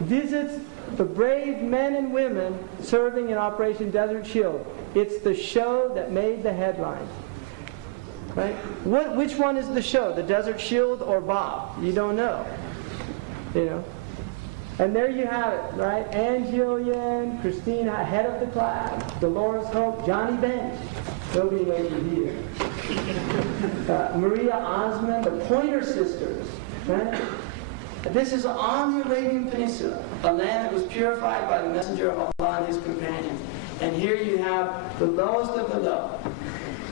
visits the brave men and women serving in Operation Desert Shield. It's the show that made the headlines. Right? Which one is the show? The Desert Shield or Bob? You don't know. You know. And there you have it, right? Ann Jillian, Christina, head of the class, Dolores Hope, Johnny Bench. They'll be waiting here. Maria Osmond, the Pointer Sisters. Right? This is on the Arabian Peninsula, a land that was purified by the messenger of Allah and his companions. And here you have the lowest of the low.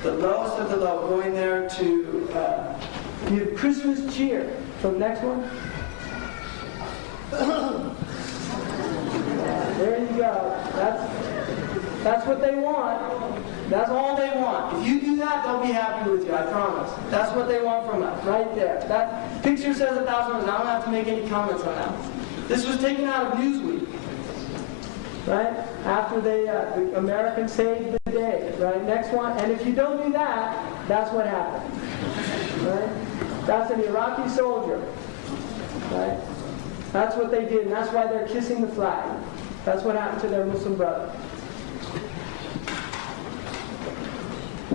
The lowest of the low going there to give Christmas cheer. So the next one. There you go. That's what they want. That's all they want. If you do that, they'll be happy with you, I promise. That's what they want from us, right there. That picture says 1,000 words. I don't have to make any comments on that. This was taken out of Newsweek, right? After the Americans saved the day, right? Next one. And if you don't do that, that's what happened, right? That's an Iraqi soldier, right? That's what they did, and that's why they're kissing the flag. That's what happened to their Muslim brother.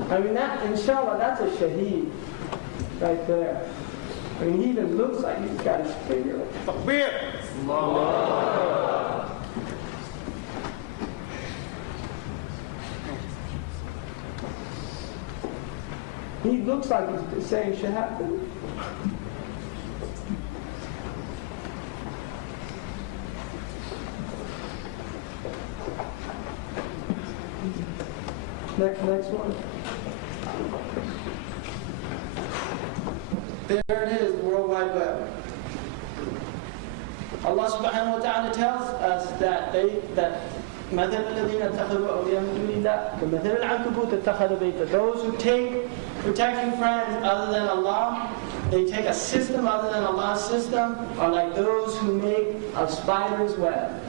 I mean, that, inshallah, that's a shaheed right there. I mean, he even looks like he's got his finger. Takbir! Allah. He looks like he's saying shahada. Next one. There it is, the World Wide Web. Allah subhanahu wa ta'ala tells us that those who take protecting friends other than Allah, they take a system other than Allah's system, are like those who make a spider's web.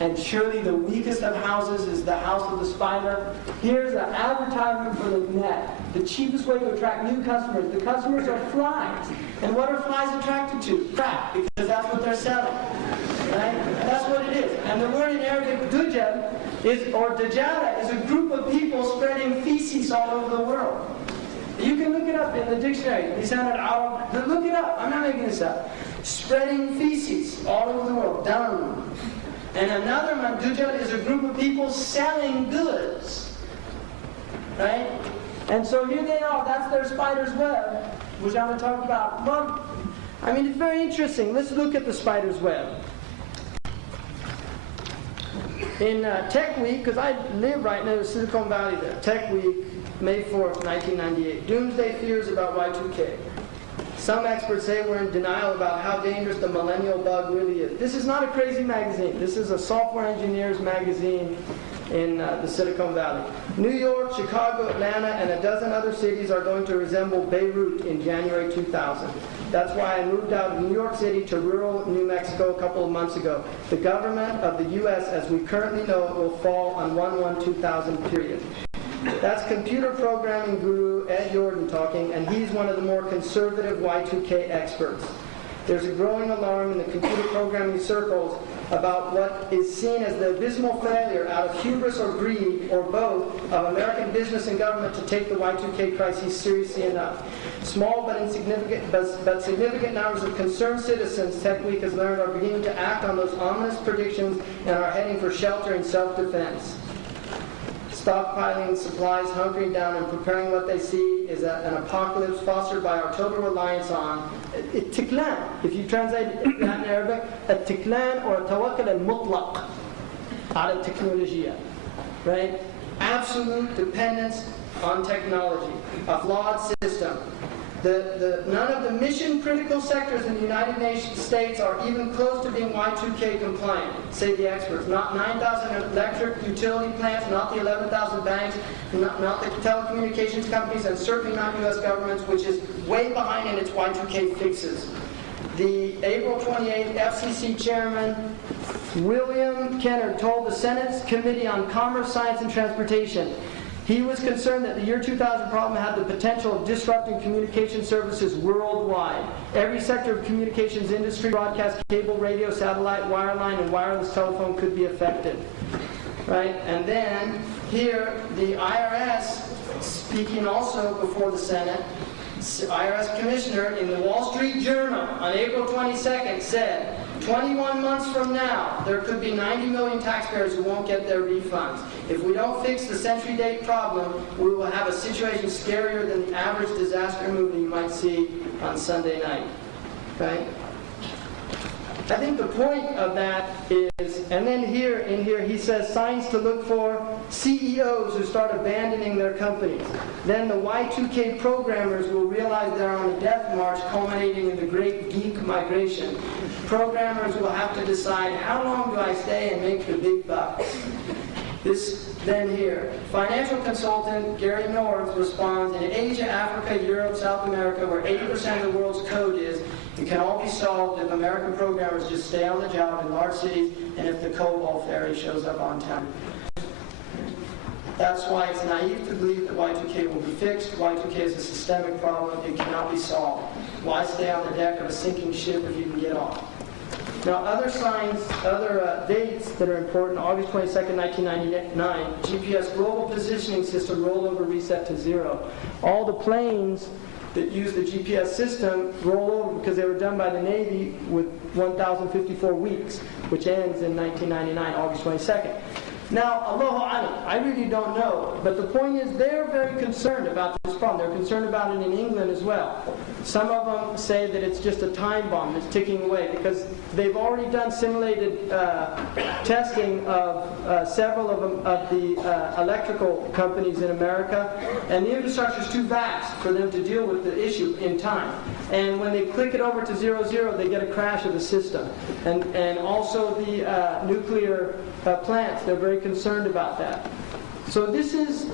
And surely the weakest of houses is the house of the spider. Here's an advertisement for the net. The cheapest way to attract new customers. The customers are flies. And what are flies attracted to? Crap, because that's what they're selling. Right? That's what it is. And the word in Arabic, Dajjal, or Dajjal, is a group of people spreading feces all over the world. You can look it up in the dictionary. Look it up. I'm not making this up. Spreading feces all over the world. Dung. And another one, Dajjal, is a group of people selling goods. Right? And so here they are. That's their spider's web, which I'm going to talk about. Well, I mean, it's very interesting. Let's look at the spider's web. In Tech Week, because I live right near Silicon Valley there, Tech Week, May 4th, 1998. Doomsday fears about Y2K. Some experts say we're in denial about how dangerous the millennial bug really is. This is not a crazy magazine. This is a software engineer's magazine in the Silicon Valley. New York, Chicago, Atlanta, and a dozen other cities are going to resemble Beirut in January 2000. That's why I moved out of New York City to rural New Mexico a couple of months ago. The government of the U.S. as we currently know it will fall on 1/1/2000, period. That's computer programming guru Ed Jordan talking, and he's one of the more conservative Y2K experts. There's a growing alarm in the computer programming circles about what is seen as the abysmal failure out of hubris or greed, or both, of American business and government to take the Y2K crisis seriously enough. Small but significant numbers of concerned citizens, Tech Week has learned, are beginning to act on those ominous predictions and are heading for shelter and self-defense. Stockpiling supplies, hunkering down, and preparing what they see is an apocalypse fostered by our total reliance on tiklan. If you translate that in Arabic, a tiklan or a tawakkul al-mutlaq ala technologia, right? Absolute dependence on technology, a flawed system. None of the mission-critical sectors in the United States are even close to being Y2K compliant, say the experts. Not 9,000 electric utility plants, not the 11,000 banks, not the telecommunications companies, and certainly not U.S. governments, which is way behind in its Y2K fixes. The April 28th FCC chairman, William Kennard, told the Senate's Committee on Commerce, Science, and Transportation, He was concerned that the year 2000 problem had the potential of disrupting communication services worldwide. Every sector of communications industry, broadcast, cable, radio, satellite, wireline, and wireless telephone could be affected. Right? And then here, the IRS, speaking also before the Senate, IRS Commissioner in the Wall Street Journal on April 22nd said, 21 months from now, there could be 90 million taxpayers who won't get their refunds. If we don't fix the century date problem, we will have a situation scarier than the average disaster movie you might see on Sunday night. Right? I think the point of that is, and then in here he says signs to look for: CEOs who start abandoning their companies. Then the Y2K programmers will realize they're on a death march culminating in the great geek migration. Programmers will have to decide, how long do I stay and make the big bucks? Then here, financial consultant Gary North responds, in Asia, Africa, Europe, South America, where 80% of the world's code is, it can all be solved if American programmers just stay on the job in large cities and if the COBOL ferry shows up on time. That's why it's naive to believe that Y2K will be fixed. Y2K is a systemic problem. It cannot be solved. Why stay on the deck of a sinking ship if you can get off? Now, other signs, other dates that are important: August 22nd, 1999, GPS global positioning system rollover reset to 0. All the planes that use the GPS system roll over because they were done by the Navy with 1,054 weeks, which ends in 1999, August 22nd. Now, Allahu Alam, I really don't know, but the point is they're very concerned about this problem. They're concerned about it in England as well. Some of them say that it's just a time bomb that's ticking away because they've already done simulated testing of several of the electrical companies in America, and the infrastructure is too vast for them to deal with the issue in time. And when they click it over to 00, they get a crash of the system. And also the nuclear plants, they're very concerned about that. So this is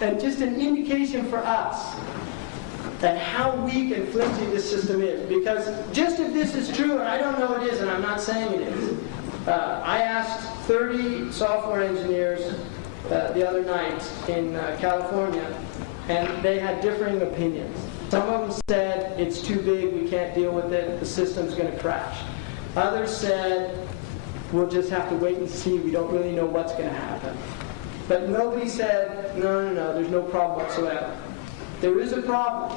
and just an indication for us that how weak and flimsy this system is. Because just if this is true, and I don't know it is, and I'm not saying it is, I asked 30 software engineers the other night in California, and they had differing opinions. Some of them said, it's too big, we can't deal with it, the system's going to crash. Others said, we'll just have to wait and see, we don't really know what's going to happen. But nobody said, no, there's no problem whatsoever. There is a problem.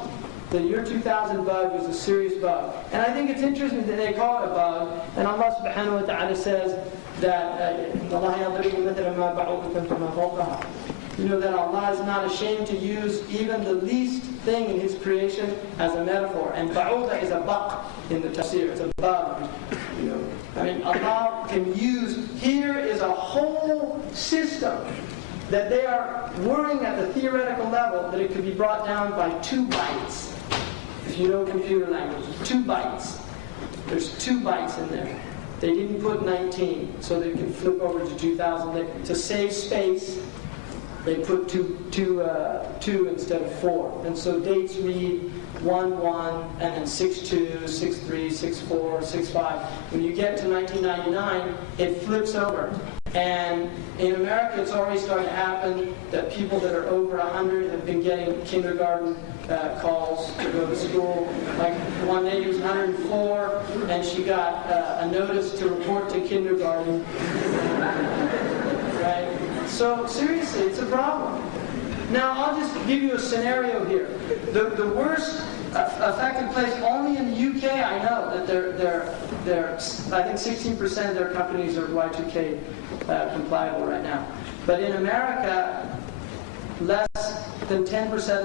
The year 2000 bug was a serious bug. And I think it's interesting that they call it a bug, and Allah subhanahu wa ta'ala says that you know that Allah is not ashamed to use even the least thing in His creation as a metaphor. And ba'uda is a baq in the tafsir. It's a bug. You know, I mean, Allah can use. Here is a whole system that they are worrying at the theoretical level that it could be brought down by 2 bytes. If you know computer language, 2 bytes. There's 2 bytes in there. They didn't put 19, so they can flip over to 2000. To save space, they put two instead of 4. And so dates read 1-1, and then 6-2, 6-3, 6-4, 6-5. When you get to 1999, it flips over. And in America, it's already starting to happen that people that are over 100 have been getting kindergarten calls to go to school. Like one lady was 104, and she got a notice to report to kindergarten. Right? So seriously, it's a problem. Now, I'll just give you a scenario here. The worst affected place, only in the UK, I know that they're I think 16% of their companies are Y2K compliable right now. But in America, less than 10% of